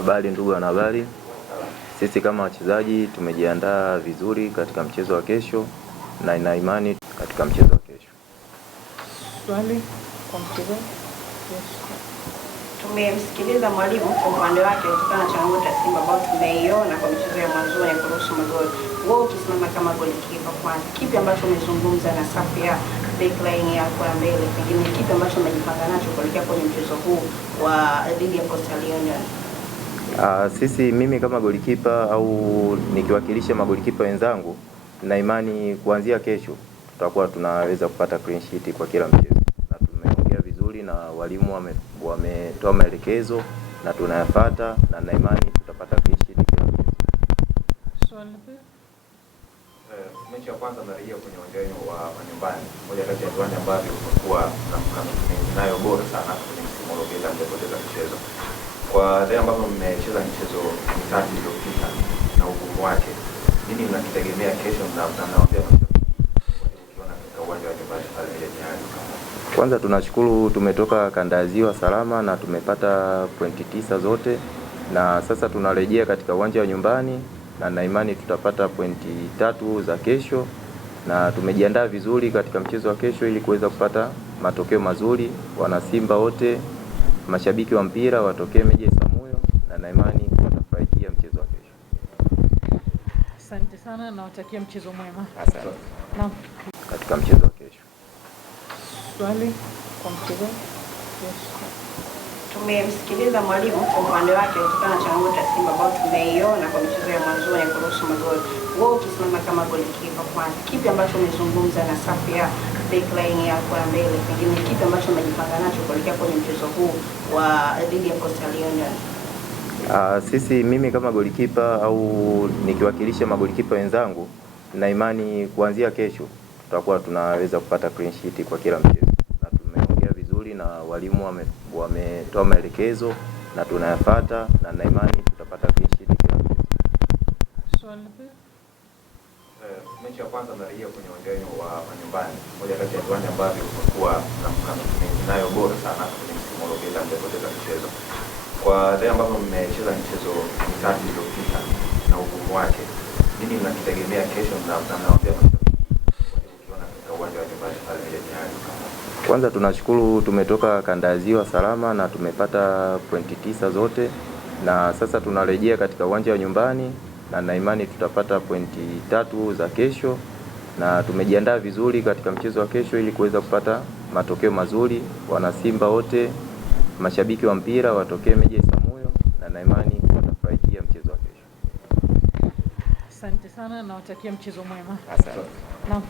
Habari ndugu wanahabari, sisi kama wachezaji tumejiandaa vizuri katika mchezo wa kesho na ina imani katika mchezo wa kesho. Swali kwa mchezo? Yes. Tumemsikiliza mwalimu kwa upande wake kutokana na changamoto ya Simba ambayo tumeiona kwa michezo ya mwanzoni kuruhusu magoli. Wewe ukisimama kama golikipa kwanza, kipi ambacho umezungumza na safu ya backline yako ya mbele? Pengine kipi ambacho umejipanga nacho kuelekea kwenye mchezo huu wa dhidi ya Coastal Union? Mimi kama golikipa au nikiwakilisha magolikipa wenzangu, na imani kuanzia kesho tutakuwa tunaweza kupata clean sheet kwa kila mchezo, na tumeongea vizuri na walimu wametoa maelekezo na tunayafuata, na na imani tutapata clean sheet kila mchezo. Swali mechi ya kwanza mnarejea kwenye uwanja wa nyumbani, moja kati ya viwanja ambavyo kumekuwa nayo bora sana kwenye msimu uliopita mlipoteza mchezo. Kwa wale ambao mmecheza michezo mitatu iliyopita na ugumu wake, nini mnakitegemea kesho mnawaambia ukiona katika uwanja wa nyumbani pale Mjini? Kwanza tunashukuru tumetoka kanda ya Ziwa salama na tumepata pointi 9 zote, na sasa tunarejea katika uwanja wa nyumbani na na imani tutapata pointi 3 za kesho, na tumejiandaa vizuri katika mchezo wa kesho ili kuweza kupata matokeo mazuri. Wana Simba wote, mashabiki wa mpira watokee Meja Isamuhyo, na na imani watafurahia mchezo wa kesho. Asante sana na watakia mchezo mwema. Asante. Naam. Katika mchezo wa kesho. Swali kwa mchezo? Yes. Tumemsikiliza mwalimu kwa upande wake kutokana na changamoto ya Simba ambayo tumeiona kwa michezo ya mwanzoni kuruhusu magoli. Wewe ukisimama kama golikipa kwanza, kipi ambacho umezungumza na safu ya backline yako ya mbele? Pengine kipi ambacho umejipanga nacho kuelekea kwenye mchezo huu wa dhidi ya Coastal Union? Mimi kama golikipa au nikiwakilisha magolikipa wenzangu, na imani kuanzia kesho tutakuwa tunaweza kupata clean sheet kwa kila mchezo, na tumeongea vizuri na walimu wametoa maelekezo na tunayafuata, na na imani tutapata clean sheet kila mchezo. Swali mechi ya kwanza mnarejea kwenye uwanja wa nyumbani, moja kati ya viwanja ambavyo kumekuwa nayo bora sana kwenye msimu uliopita mlipoteza mchezo. Kwa wale ambao mmecheza michezo mitatu iliyopita na ugumu wake, nini mnakitegemea kesho mnawaambia ukiona katika uwanja wa nyumbani pale Mjini? Kwanza tunashukuru tumetoka kanda ya Ziwa salama na tumepata pointi 9 zote, na sasa tunarejea katika uwanja wa nyumbani na na imani tutapata pointi 3 za kesho, na tumejiandaa vizuri katika mchezo wa kesho ili kuweza kupata matokeo mazuri. Wana Simba wote, mashabiki wa mpira watokee Meja Isamuhyo, na na imani watafurahia mchezo wa kesho. Asante sana na watakia mchezo mwema. Asante. Naam.